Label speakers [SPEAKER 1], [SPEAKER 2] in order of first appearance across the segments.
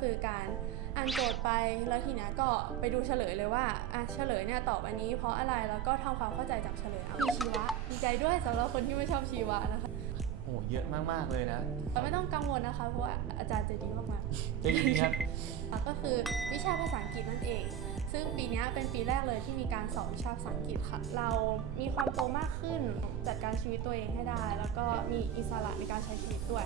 [SPEAKER 1] คือการอ่านโจทย์ไปแล้วทีเนี้ยก็ไปดูเฉลยเลยว่าอะเฉลยเนี่ยตอบอันนี้เพราะอะไรแล้วก็ทำความเข้าใจจากเฉลยเอามีชีวะดีใจด้วยสำหรับคนที่ไม่ชอบชีวะนะคะ
[SPEAKER 2] โอ้โหเยอะมาก ๆ เลยนะ
[SPEAKER 1] แต่ไม่ต้องกังวลนะคะ เพราะว่าอาจารย์ใจดีมากๆ
[SPEAKER 2] จริงๆครับ
[SPEAKER 1] ก็คือวิชาภาษาอังกฤษนั่นเอง ซึ่งปีนี้เป็นปีแรกเลยที่มีการสอนวิชาภาษาอังกฤษค่ะ เรามีความโตมากขึ้นจัดการชีวิตตัวเองให้ได้ แล้วก็มีอิสระในการใช้ชีวิตด้วย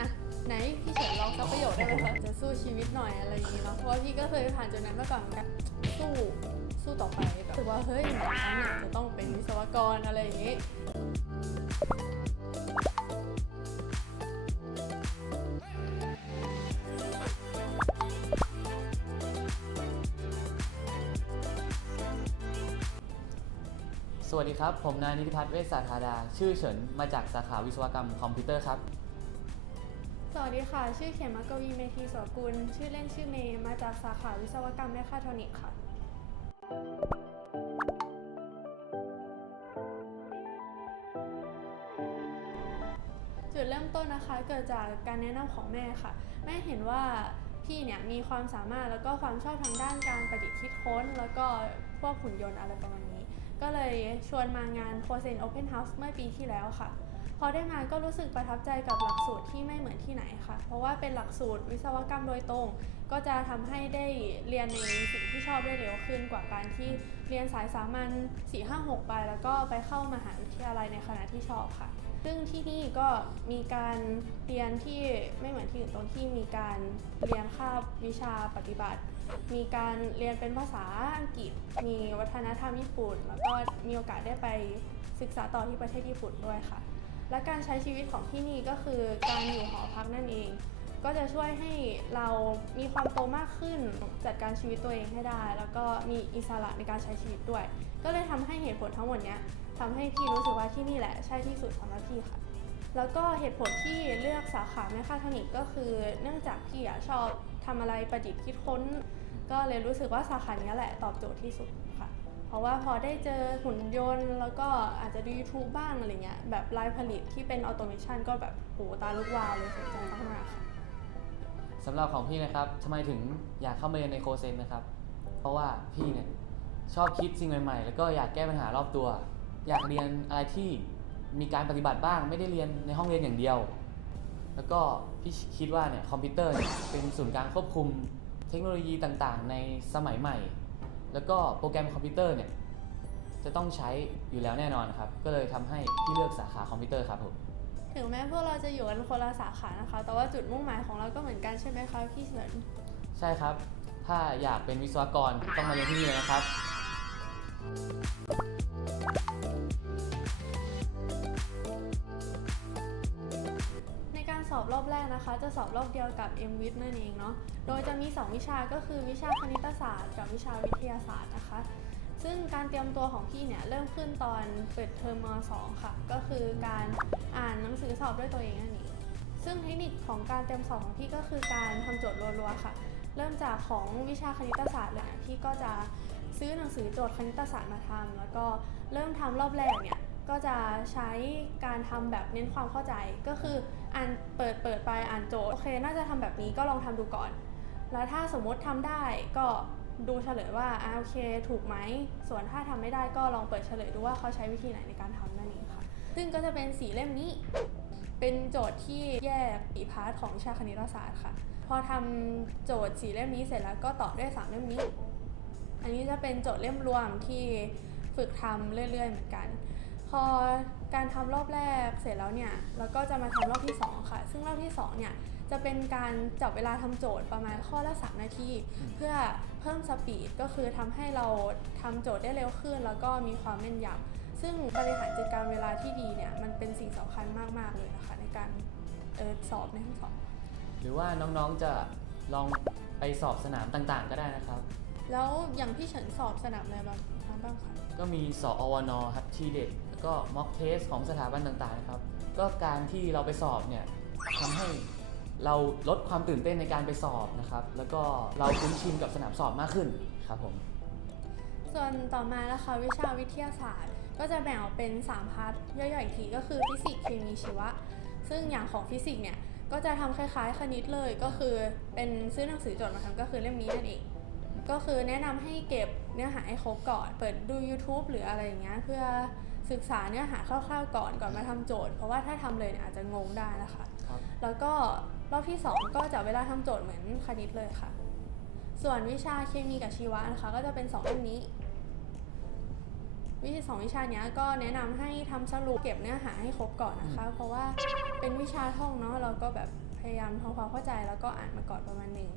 [SPEAKER 1] อะไหนพี่เฉินลองสักประโยคได้ไหมคะจะสู้ชีวิตหน่อยอะไรอย่างนี้เนาะเพราะว่าพี่ก็เคยผ่านจุดนั้นมาก่อนเหมือนกันสู้สู้ต่อไปแบบว่าเฮ้ยฉันเนี่ยจะต้องเป็นวิศวกรอะไรอย่างนี้
[SPEAKER 2] สวัสดีครับ ผมนายนิติพัฒน์เวชสาธาดา ชื่อเฉิน มาจากสาขาวิศวกรรมคอมพิวเตอร์ครับ
[SPEAKER 1] สวัสดีค่ะ ชื่อเขมกวีเมธีสกุล ชื่อเล่นชื่อเมย์ มาจากสาขาวิศวกรรมแมคคาทรอนิกส์ค่ะ จุดเริ่มต้นนะคะเกิดจากการแนะนำของแม่ค่ะ แม่เห็นว่าพี่เนี่ยมีความสามารถแล้วก็ความชอบทางด้านการประดิษฐ์คิดค้น แล้วก็พวกหุ่นยนต์อะไรประมาณนี้ ก็เลยชวนมางานโคเซนโอเพนเฮาส์เมื่อปีที่แล้วค่ะ พอได้มาก็รู้สึกประทับใจกับหลักสูตรที่ไม่เหมือนที่ไหนค่ะ เพราะว่าเป็นหลักสูตรวิศวกรรมโดยตรง ก็จะทำให้ได้เรียนในสิ่งที่ชอบได้เร็วขึ้นกว่าการที่เรียนสายสามัญ4 5 6ไปแล้วก็ไปเข้ามหาวิทยาลัยในคณะที่ชอบค่ะ ซึ่งที่นี่ก็มีการเรียนที่ไม่เหมือนที่อื่นตรงที่มีการเรียนคาบวิชาปฏิบัติ มีการเรียนเป็นภาษาอังกฤษ มีวัฒนธรรมญี่ปุ่น แล้วก็มีโอกาสได้ไปศึกษาต่อที่ประเทศญี่ปุ่นด้วยค่ะ และการใช้ชีวิตของที่นี่ก็คือการอยู่หอพักนั่นเอง ก็จะช่วยให้เรามีความโตมากขึ้น จัดการชีวิตตัวเองให้ได้ แล้วก็มีอิสระในการใช้ชีวิตด้วย ก็เลยทำให้เหตุผลทั้งหมดเนี้ยทำให้พี่รู้สึกว่าที่นี่แหละใช่ที่สุดสำหรับพี่ค่ะแล้วก็เหตุผลที่เลือกสาขาแมคคาทรอนิกก็คือ เนื่องจากพี่อะชอบทำอะไรประดิษฐ์คิดค้น ก็เลยรู้สึกว่าสาขานี้แหละตอบโจทย์ที่สุดค่ะ เพราะว่าพอได้เจอหุ่นยนต์ แล้วก็อาจจะดู YouTube บ้างอะไรเงี้ยแบบลายผลิตที่เป็นออโตเมชันก็แบบโหตาลุกวาวเลยสนใจมากๆค่ะ
[SPEAKER 2] สำหรับของพี่นะครับทำไมถึงอยากเข้ามาเรียนในโคเซนนะครับ เพราะว่าพี่เนี่ยชอบคิดสิ่งใหม่ๆ แล้วก็อยากแก้ปัญหารอบตัว อยากเรียนอะไรที่มีการปฏิบัติบ้าง ไม่ได้เรียนในห้องเรียนอย่างเดียว แล้วก็พี่คิดว่าเนี่ยคอมพิวเตอร์เนี่ยเป็นศูนย์กลางควบคุม เทคโนโลยีต่างๆ ในสมัยใหม่ แล้วก็โปรแกรมคอมพิวเตอร์เนี่ยจะต้องใช้อยู่แล้วแน่นอนครับ ก็เลยทำให้พี่เลือกสาขาคอมพิวเตอร์ครับผม
[SPEAKER 1] ถึงแม้พวกเราจะอยู่กันคนละสาขานะคะ แต่ว่าจุดมุ่งหมายของเราก็เหมือนกันใช่ไหมคะพี่เฉิน
[SPEAKER 2] ใช่ครับ ถ้าอยากเป็นวิศวกรต้องมาเรียนที่นี่เลยนะครับ
[SPEAKER 1] สอบรอบแรกนะคะ จะสอบรอบเดียวกับ m w i t นั่นเองเนาะ โดยจะมี 2 วิชาก็คือวิชาคณิตศาสตร์กับวิชาวิทยาศาสตร์นะคะ ซึ่งการเตรียมตัวของพี่เนี่ยเริ่มขึ้นตอนเปิดเทอมม 2 ค่ะ ก็คือการอ่านหนังสือสอบด้วยตัวเองนั่นเอง ซึ่งเทคนิคของการเตรียมสอบของพี่ก็คือการทำโจทย์รัวๆค่ะ เริ่มจากของวิชาคณิตศาสตร์เลยนะพี่ก็จะซื้อหนังสือโจทย์คณิตศาสตร์มาทำแล้วก็เริ่มทำรอบแรกเนี่ยก็จะใช้การทำแบบเน้นความเข้าใจก็คือ อ่านเปิดเปิดไปอ่านโจทย์โอเค น่าจะทำแบบนี้ก็ลองทำดูก่อน แล้วถ้าสมมติทำได้ก็ดูเฉลยว่าอ่าโอเคถูกไหมส่วนถ้าทำไม่ได้ก็ลองเปิดเฉลยดูว่าเขาใช้วิธีไหนในการทำนั่นเองค่ะ ซึ่งก็จะเป็นสีเล่มนี้ เป็นโจทย์ที่แยกอีพาร์ทของวิชาคณิตศาสตร์ค่ะ พอทำโจทย์สีเล่มนี้เสร็จแล้วก็ต่อด้วยสามเล่มนี้ อันนี้จะเป็นโจทย์เล่มรวมที่ฝึกทำเรื่อยๆเหมือนกัน พอ การทำรอบแรกเสร็จแล้วเนี่ยเราก็จะมาทำรอบที่ 2 ค่ะ ซึ่งรอบที่2เนี่ยจะเป็นการจับเวลาทำโจทย์ประมาณข้อละ3นาที เพื่อเพิ่มสปีดก็คือทำให้เราทำโจทย์ได้เร็วขึ้น แล้วก็มีความแม่นยำซึ่งบริหารจัดการเวลาที่ดีเนี่ยมันเป็นสิ่งสำคัญมากๆเลยนะคะในการเออสอบในห้องสอบ
[SPEAKER 2] หรือว่าน้องๆจะลองไปสอบสนามต่างๆ ก็ได้นะครับ
[SPEAKER 1] แล้วอย่างพี่เฉินสอบสนามอะไรบ้างบ้างคะ
[SPEAKER 2] ก็มีสอวนครับทีเด็ดแล้ว ก็ม็อกเทสของสถาบันต่างๆนะครับ ก็การที่เราไปสอบเนี่ยทำให้เราลดความตื่นเต้นในการไปสอบนะครับ แล้วก็เราคุ้นชินกับสนามสอบมากขึ้นครับผม
[SPEAKER 1] ส่วนต่อมานะคะวิชาวิทยาศาสตร์ ก็จะแบ่งออกเป็น 3พาร์ทย่อยๆอีกทีก็คือฟิสิกส์เคมีชีวะ ซึ่งอย่างของฟิสิกส์เนี่ยก็จะทำคล้ายๆ คณิตเลยก็คือเป็นซื้อหนังสือจทย์มาทำก็คือเล่มนี้นั่นเอง ก็คือแนะนำให้เก็บเนื้อหาให้ครบก่อน เปิดดู YouTube หรืออะไรอย่างเงี้ยเพื่อ ศึกษาเนื้อหาคร่าวๆก่อนก่อนมาทำโจทย์ เพราะว่าถ้าทำเลยเนี่ยอาจจะงงได้นะคะ
[SPEAKER 2] ครับ
[SPEAKER 1] แล้วก็รอบที่ 2 ก็จะเวลาทำโจทย์เหมือนคณิตเลยค่ะ ส่วนวิชาเคมีกับชีวะนะคะ ก็จะเป็น2เล่มนี้ วิชาสองวิชาเนี้ยก็แนะนำให้ทำสรุปเก็บเนื้อหาให้ครบก่อนนะคะ เพราะว่าเป็นวิชาท่องเนาะเราก็แบบพยายามทำความเข้าใจแล้วก็อ่านมาก่อนประมาณหนึ่ง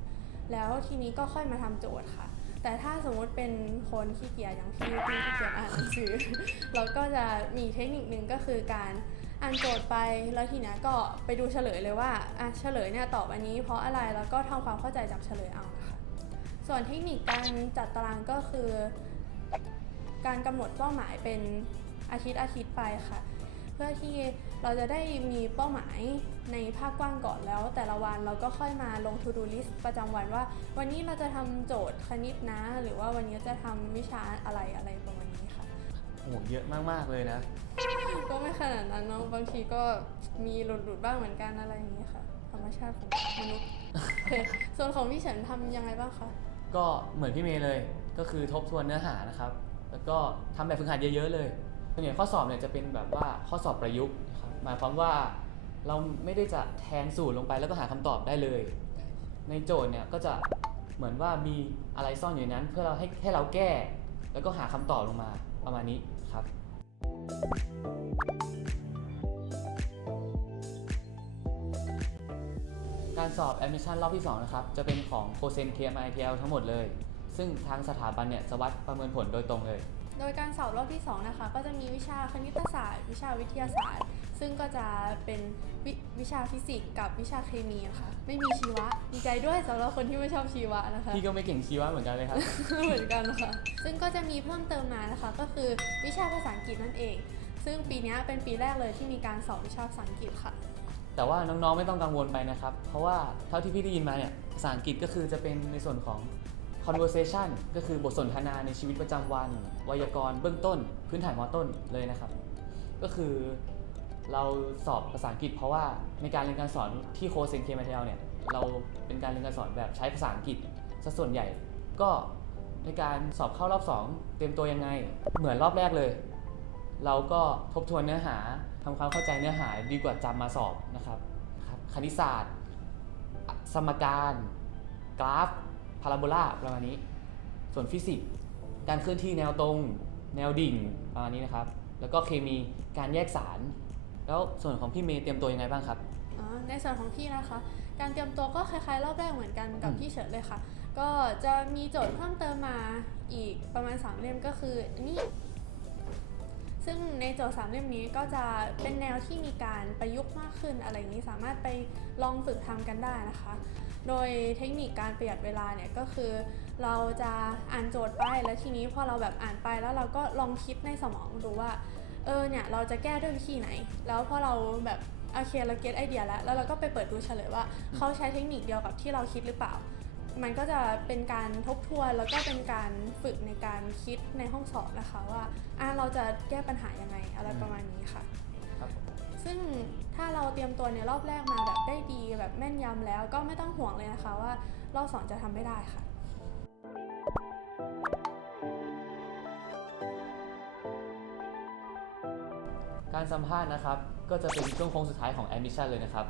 [SPEAKER 1] แล้วทีนี้ก็ค่อยมาทำโจทย์ค่ะ แต่ถ้าสมมุติเป็นคนขี้เกียจอย่างพี่ที่ขี้เกียจอ่านหนังสือ เราก็จะมีเทคนิคนึงก็คือการอ่านโจทย์ไปแล้วทีนี้ก็ไปดูเฉลยเลยว่าอะเฉลยเนี่ยตอบอันนี้เพราะอะไรแล้วก็ทำความเข้าใจจากเฉลยเอานะคะส่วนเทคนิคการจัดตารางก็คือ การกำหนดเป้าหมายเป็นอาทิตย์อาทิตย์ไปค่ะ เพื่อที่เราจะได้มีเป้าหมายในภาพกว้างก่อนแล้ว แต่ละวันเราก็ค่อยมาลง to do list ประจำวันว่า วันนี้เราจะทำโจทย์คณิตนะ หรือว่าวันนี้จะทำวิชาอะไรอะไรประมาณนี้ค่ะ
[SPEAKER 2] โหเยอะมากๆเลยนะ
[SPEAKER 1] ก็ไม่ขนาดนั้นเนาะบางทีก็มีหลุดๆบ้างเหมือนกันอะไรอย่างนี้ค่ะ ธรรมชาติของมนุษย์โอเคส่วนของพี่เฉินทำยังไงบ้างคะ
[SPEAKER 2] ก็เหมือนพี่เมย์เลยก็คือทบทวนเนื้อหานะครับ แล้วก็ทำแบบฝึกหัดเยอะๆเลย ส่วนใหญ่ข้อสอบเนี่ยจะเป็นแบบว่าข้อสอบประยุกต์นะครับหมายความว่าเราไม่ได้จะแทนสูตรลงไปแล้วก็หาคำตอบได้เลย ในโจทย์เนี่ยก็จะเหมือนว่ามีอะไรซ่อนอยู่นั้น เพื่อเราให้ให้เราแก้ แล้วก็หาคำตอบลงมาประมาณนี้ครับ การสอบ admission รอบที่ 2 นะครับ จะเป็นของ c o s e n KMITL ทั้งหมดเลย ซึ่งทางสถาบันเนี่ยจะวัดประเมินผลโดยตรงเลย
[SPEAKER 1] โดยการสอบรอบที่2นะคะก็จะมีวิชาคณิตศาสตร์ วิชาวิทยาศาสตร์ ซึ่งก็จะเป็นววิชาฟิสิกส์กับวิชาเคมีอะค่ะ ไม่มีชีวะดีใจด้วยสำหรับคนที่ไม่ชอบชีวะนะคะ
[SPEAKER 2] พี่ก็ไม่เก่งชีวะเหมือนกันเลยครับ
[SPEAKER 1] เหมือนกันค่ะ ซึ่งก็จะมีเพิ่มเติมมานะคะ ก็คือวิชาภาษาอังกฤษนั่นเอง ซึ่งปีเนี้ยเป็นปีแรกเลยที่มีการสอบวิชาภาษาอังกฤษค่ะ
[SPEAKER 2] แต่ว่าน้องๆไม่ต้องกังวลไปนะครับ เพราะว่าเท่าที่พี่ได้ยินมาเนี่ยภาษาอังกฤษก็คือจะเป็นในส่วนของ conversation ก็คือบทสนทนาในชีวิตประจำวันไวยากรณ์เบื้องต้น พื้นฐานมอต้นเลยนะครับ ก็คือเราสอบภาษาอังกฤษ เพราะว่าในการเรียนการสอนที่โคเซนเคมาเทลเนี่ยเราเป็นการเรียนการสอนแบบใช้ภาษาอังกฤษซะส่วนใหญ่ ก็ในการสอบเข้ารอบ 2 เตรียมตัวยังไง เหมือนรอบแรกเลย เราก็ทบทวนเนื้อหาทำความเข้าใจเนื้อหาดีกว่าจำมาสอบนะครับครับคณิตศาสตร์ สมการกราฟ พาราโบลาประมาณนี้ ส่วนฟิสิกส์การเคลื่อนที่แนวตรง แนวดิ่งประมาณนี้นะครับ แล้วก็เคมีการแยกสาร แล้วส่วนของพี่เมย์เตรียมตัวยังไงบ้างครับ
[SPEAKER 1] อ๋อในส่วนของพี่นะคะ การเตรียมตัวก็คล้ายๆ รอบแรกเหมือนกันกับพี่เฉิดเลยค่ะ ก็จะมีโจทย์เพิ่มเติมมาอีกประมาณ 3 เล่มก็คืออันนี้ ซึ่งในโจทย์สามเล่มนี้ก็จะเป็นแนวที่มีการประยุกต์มากขึ้นอะไรอย่างนี้สามารถไปลองฝึกทำกันได้นะคะ โดยเทคนิคการประหยัดเวลาเนี่ยก็คือ เราจะอ่านโจทย์ไปแล้วทีนี้พอเราแบบอ่านไปแล้วเราก็ลองคิดในสมองดูว่าเออเนี่ยเราจะแก้ด้วยวิธีไหน แล้วพอเราแบบโอเคเราเก็ตไอเดียแล้ว แล้วเราก็ไปเปิดดูเฉลยว่าเขาใช้เทคนิคเดียวกับที่เราคิดหรือเปล่า มันก็จะเป็นการทบทวนแล้วก็เป็นการฝึกในการคิดในห้องสอบนะคะว่าอะเราจะแก้ปัญหายังไงอะไรประมาณนี้ค่ะ
[SPEAKER 2] ครับ
[SPEAKER 1] ซึ่งถ้าเราเตรียมตัวในรอบแรกมาแบบได้ดีแบบแม่นยำแล้วก็ไม่ต้องห่วงเลยนะคะว่ารอบสองจะทำไม่ได้ค่ะ
[SPEAKER 2] การสัมภาษณ์นะครับ ก็จะเป็นช่วงโค้งสุดท้ายของ admission เลยนะครับ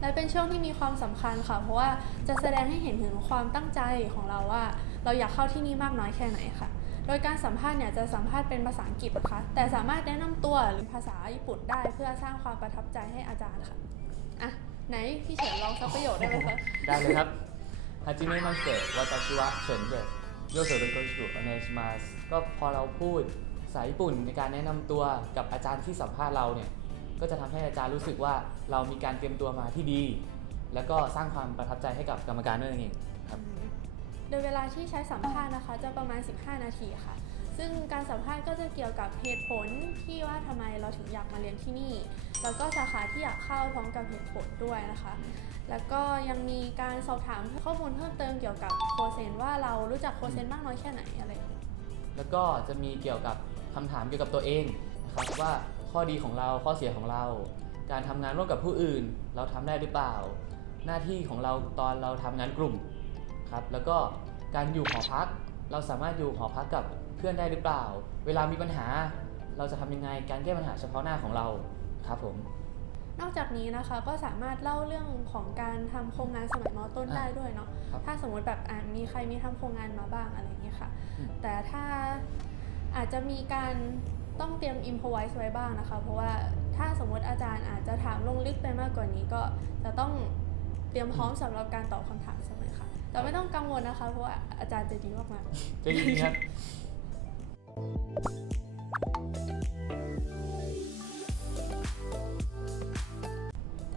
[SPEAKER 1] และเป็นช่วงที่มีความสำคัญค่ะ เพราะว่าจะแสดงให้เห็นถึงความตั้งใจของเราว่า เราอยากเข้าที่นี่มากน้อยแค่ไหนค่ะ โดยการสัมภาษณ์เนี่ยจะสัมภาษณ์เป็นภาษาอังกฤษนะคะ แต่สามารถแนะนำตัวหรือภาษาญี่ปุ่นได้เพื่อสร้างความประทับใจให้อาจารย์ค่ะ อะ ไหนพี่เฉินลองสักประโยคได้ไหมคะ
[SPEAKER 2] ได้เลยครับฮาจิเมะมัสเตะวาตาชิวะเฉินเดะโยโซโดโกชุอเนชมาสก็พอเราพูดภาษาญี่ปุ่นในการแนะนำตัวกับอาจารย์ที่สัมภาษณ์เราเนี่ย ก็จะทำให้อาจารย์รู้สึกว่าเรามีการเตรียมตัวมาที่ดี แล้วก็สร้างความประทับใจให้กับกรรมการด้วยนั่นเองครับ
[SPEAKER 1] โดยเวลาที่ใช้สัมภาษณ์นะคะ จะประมาณ 15 นาทีค่ะ ซึ่งการสัมภาษณ์ก็จะเกี่ยวกับเหตุผลที่ว่าทำไมเราถึงอยากมาเรียนที่นี่ แล้วก็สาขาที่อยากเข้าพร้อมกับเหตุผลด้วยนะคะ แล้วก็ยังมีการสอบถามข้อมูลเพิ่มเติมเกี่ยวกับโคเซนว่าเรารู้จักโคเซนมากน้อยแค่ไหนอะไรอย่างเงี้ย
[SPEAKER 2] แล้วก็จะมีเกี่ยวกับคำถามเกี่ยวกับตัวเองนะครับว่า ข้อดีของเราข้อเสียของเรา การทำงานร่วมกับผู้อื่น เราทำได้หรือเปล่า หน้าที่ของเราตอนเราทำงานกลุ่มครับแล้วก็การอยู่หอพัก เราสามารถอยู่หอพักกับเพื่อนได้หรือเปล่า เวลามีปัญหา เราจะทำยังไงการแก้ปัญหาเฉพาะหน้าของเราครับผม
[SPEAKER 1] นอกจากนี้นะคะก็สามารถเล่าเรื่องของการทำโครงงานสมัยมต้น
[SPEAKER 2] อะ
[SPEAKER 1] ได้ด้วยเนาะ
[SPEAKER 2] ครับ
[SPEAKER 1] ถ้าสมมติแบบอะมีใครมีทำโครงงานมาบ้างอะไรอย่างเงี้ยค่ะ
[SPEAKER 2] อืม
[SPEAKER 1] แต่ถ้าอาจจะมีการ ต้องเตรียมอิมพอไวส์ไว้บ้างนะคะ เพราะว่าถ้าสมมติอาจารย์อาจจะถามลงลึกไปมากกว่านี้ก็จะต้องเตรียมพร้อมสำหรับการตอบคำถามเสมอค่ะ แต่ไม่ต้องกังวลนะคะ เพราะว่าอาจารย์จะดีมากๆ
[SPEAKER 2] จะยินครับ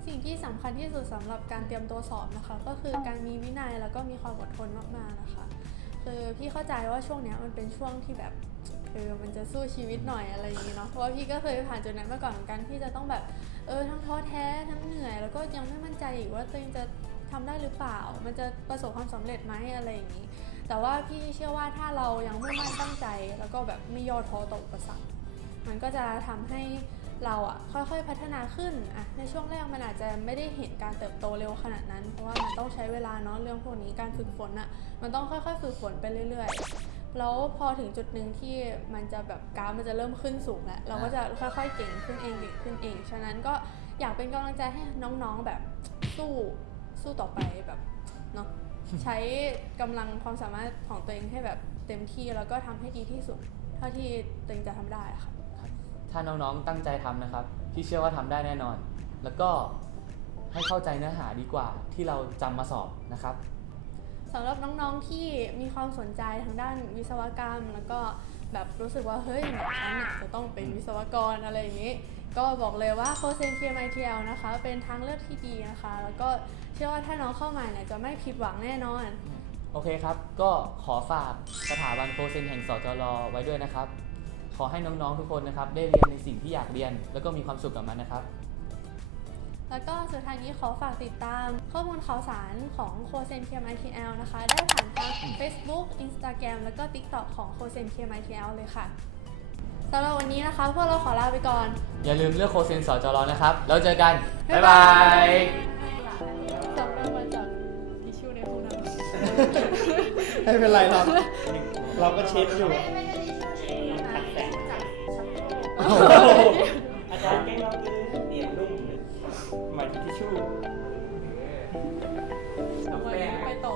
[SPEAKER 1] สิ่งที่สำคัญที่สุดสำหรับการเตรียมตัวสอบนะคะ ก็คือการมีวินัยแล้วก็มีความอดทนมากๆนะคะ คือพี่เข้าใจว่าช่วงนี้มันเป็นช่วงที่แบบ เออมันจะสู้ชีวิตหน่อยอะไรอย่างงี้เนาะเพราะว่าพี่ก็เคยผ่านจุดนั้นมาก่อนเหมือนกันที่จะต้องแบบเออทั้งท้อแท้ทั้งเหนื่อย แล้วก็ยังไม่มั่นใจอีกว่าตัวเองจะทำได้หรือเปล่า มันจะประสบความสำเร็จไหมอะไรอย่างนี้ แต่ว่าพี่เชื่อว่าถ้าเรายังมุ่งมั่นตั้งใจ แล้วก็แบบไม่ย่อท้อต่ออุปสรรคมันก็จะทำให้เราอะค่อยๆพัฒนาขึ้นอะในช่วงแรกมันอาจจะไม่ได้เห็นการเติบโตเร็วขนาดนั้น เพราะว่ามันต้องใช้เวลาเนาะเรื่องพวกนี้การฝึกฝนอะมันต้องค่อยๆฝึกฝนไปเรื่อยๆ แล้วพอถึงจุดหนึ่งที่มันจะแบบกราฟมันจะเริ่มขึ้นสูงแล้วเราก็จะค่อยๆเก่งขึ้นเองเก่งขึ้นเอง ฉะนั้นก็อยากเป็นกำลังใจให้น้องๆแบบสู้สู้ต่อไปแบบเนาะใช้กำลังความสามารถของตัวเองให้แบบเต็มที่แล้วก็ทำให้ดีที่สุด เท่าที่ตัวเองจะทำได้ค่ะ
[SPEAKER 2] ถ้าน้องๆตั้งใจทำนะครับพี่เชื่อว่าทำได้แน่นอน แล้วก็ให้เข้าใจเนื้อหาดีกว่าที่เราจำมาสอบนะครับ
[SPEAKER 1] สำหรับน้องๆที่มีความสนใจทางด้านวิศวกรรม แล้วก็แบบรู้สึกว่าเฮ้ยฉันเนี่ยจะต้องเป็นวิศวกรอะไรอย่างนี้ ก็บอกเลยว่าโคเซน TMITL นะคะ เป็นทางเลือกที่ดีนะคะ แล้วก็เชื่อว่าถ้าน้องเข้ามาเนี่ยจะไม่ผิดหวังแน่นอน
[SPEAKER 2] โอเคครับ ก็ขอฝากสถาบันโคเซนแห่งสจรไว้ด้วยนะครับ ขอให้น้องๆทุกคนนะครับ ได้เรียนในสิ่งที่อยากเรียน แล้วก็มีความสุขกับมันนะครับ
[SPEAKER 1] แล้วก็สุดท้ายนี้ขอฝากติดตามข้อมูลข่าวสารของโคเซน TMITL นะคะ ได้ผ่านทาง Facebook Instagram แล้วก็ TikTok ของโคเซน TMITL เลยค่ะสำหรับวันนี้นะคะพวกเราขอลาไปก่อน
[SPEAKER 2] อย่าลืมเลือกโคเซนสจรนะครับ แล้วเจอกัน บ๊ายบาย
[SPEAKER 1] จำได้มาจากทิชชู่ในห้องน้ำ
[SPEAKER 3] ไม่เป็นไรหรอกเราก็เช็ดอยู่
[SPEAKER 1] โอ้โห
[SPEAKER 3] อาจาร หมายถึงทิชชู่
[SPEAKER 1] ทำไมไปต่อ